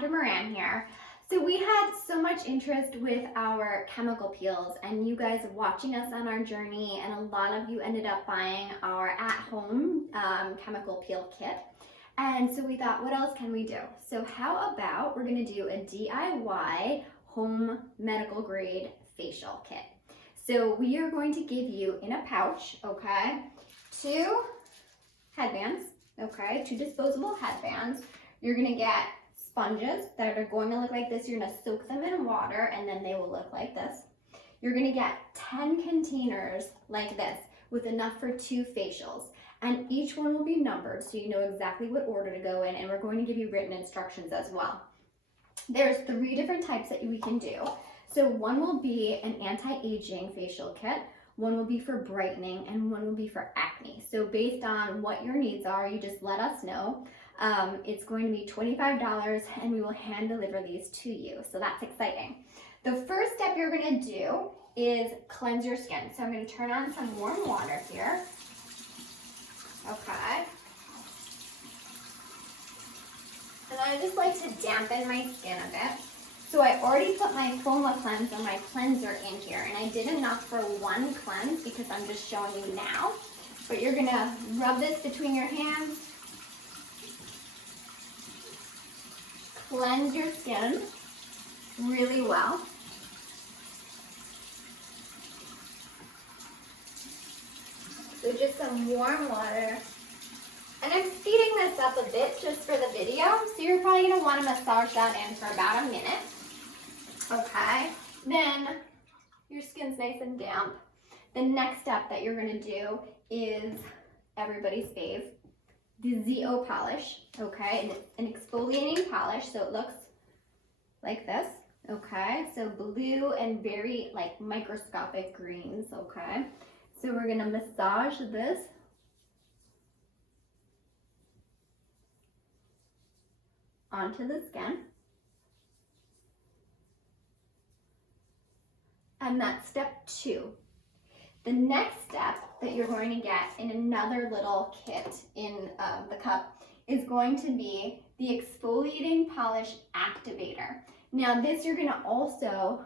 Dr. Moran here. So we had so much interest with our chemical peels and you guys watching us on our journey, and a lot of you ended up buying our at-home chemical peel kit. And so we thought, what else can we do? So how about we're gonna do a DIY home medical grade facial kit. So we are going to give you in a pouch, okay, 2 headbands, okay, 2 disposable headbands. You're gonna get sponges that are going to look like this. You're gonna soak them in water and then they will look like this. You're gonna get 10 containers like this with enough for 2 facials. And each one will be numbered so you know exactly what order to go in, and we're going to give you written instructions as well. There's 3 different types that we can do. So one will be an anti-aging facial kit, one will be for brightening, and one will be for acne. So based on what your needs are, you just let us know. It's going to be $25 and we will hand deliver these to you. So that's exciting. The first step you're gonna do is cleanse your skin. So I'm gonna turn on some warm water here. Okay. And I just like to dampen my skin a bit. So I already put my Foma cleanse or my cleanser in here, and I did enough for 1 cleanse because I'm just showing you now. But you're gonna rub this between your hands, cleanse your skin really well. So just some warm water. And I'm speeding this up a bit just for the video, so you're probably gonna wanna massage that in for about a minute. Okay, then your skin's nice and damp. The next step that you're gonna do is everybody's fave, the ZO polish, okay? And it's an exfoliating polish, so it looks like this, okay? So blue and very like microscopic greens, okay? So we're gonna massage this onto the skin. And that's step 2. The next step that you're going to get in another little kit in the cup is going to be the exfoliating polish activator. Now this you're gonna also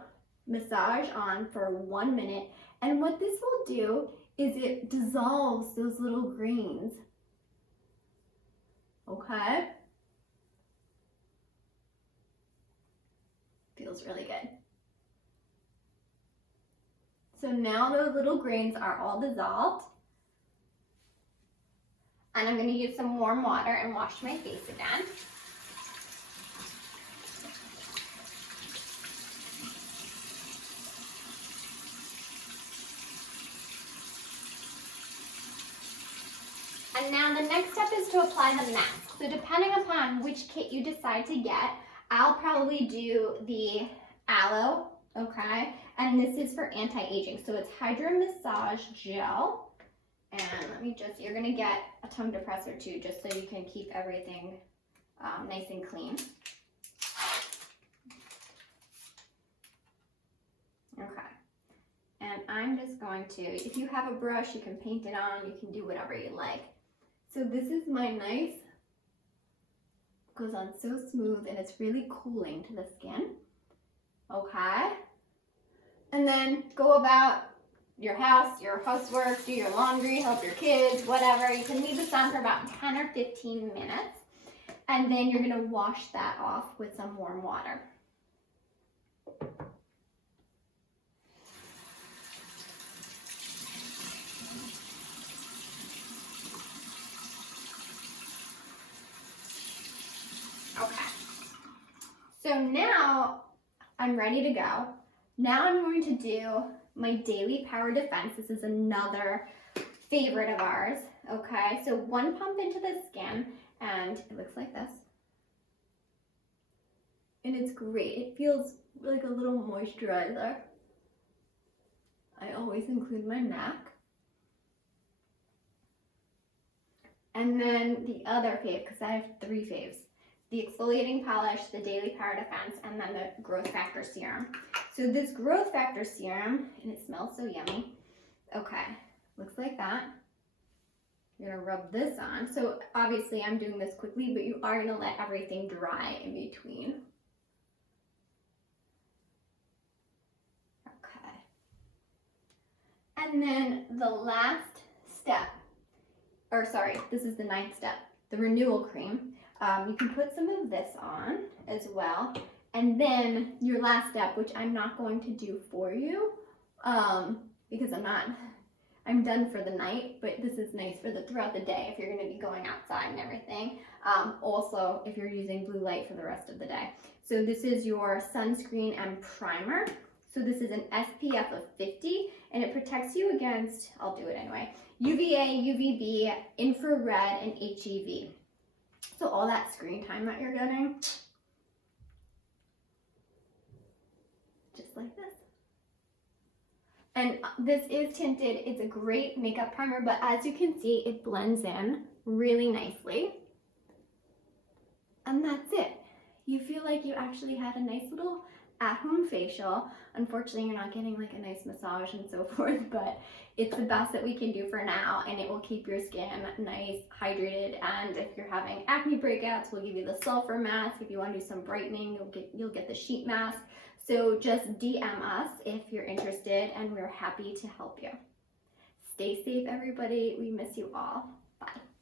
massage on for 1 minute, and what this will do is it dissolves those little grains, okay? Feels really good. So now those little grains are all dissolved. And I'm gonna use some warm water and wash my face again. And now the next step is to apply the mask. So depending upon which kit you decide to get, I'll probably do the aloe, okay? And this is for anti-aging. So it's Hydro Massage Gel. And let me just, you're gonna get a tongue depressor too, just so you can keep everything nice and clean. Okay. And I'm just going to, if you have a brush, you can paint it on, you can do whatever you like. So this is my nice, goes on so smooth and it's really cooling to the skin. Okay. And then go about your house, your housework, do your laundry, help your kids, whatever. You can leave this on for about 10 or 15 minutes. And then you're gonna wash that off with some warm water. Okay. So now I'm ready to go. Now I'm going to do my Daily Power Defense. This is another favorite of ours, okay? So 1 pump into the skin, and it looks like this. And it's great. It feels like a little moisturizer. I always include my MAC. And then the other fave, because I have 3 faves. The exfoliating polish, the Daily Power Defense, and then the growth factor serum. So this growth factor serum, and it smells so yummy. Okay, looks like that. You're gonna rub this on. So obviously I'm doing this quickly, but you are gonna let everything dry in between. Okay. And then the last step, or sorry, this is the 9th step, the renewal cream. You can put some of this on as well. And then your last step, which I'm not going to do for you, because I'm done for the night, but this is nice for throughout the day if you're gonna be going outside and everything. Also, if you're using blue light for the rest of the day. So this is your sunscreen and primer. So this is an SPF of 50, and it protects you against, I'll do it anyway, UVA, UVB, infrared, and HEV. So all that screen time that you're getting, just like this. And this is tinted. It's a great makeup primer, but as you can see, it blends in really nicely. And that's it. You feel like you actually had a nice little at-home facial. Unfortunately, you're not getting like a nice massage and so forth, but it's the best that we can do for now, and it will keep your skin nice, hydrated. And if you're having acne breakouts, we'll give you the sulfur mask. If you want to do some brightening, you'll get the sheet mask. So just DM us if you're interested, and we're happy to help you. Stay safe, everybody. We miss you all. Bye.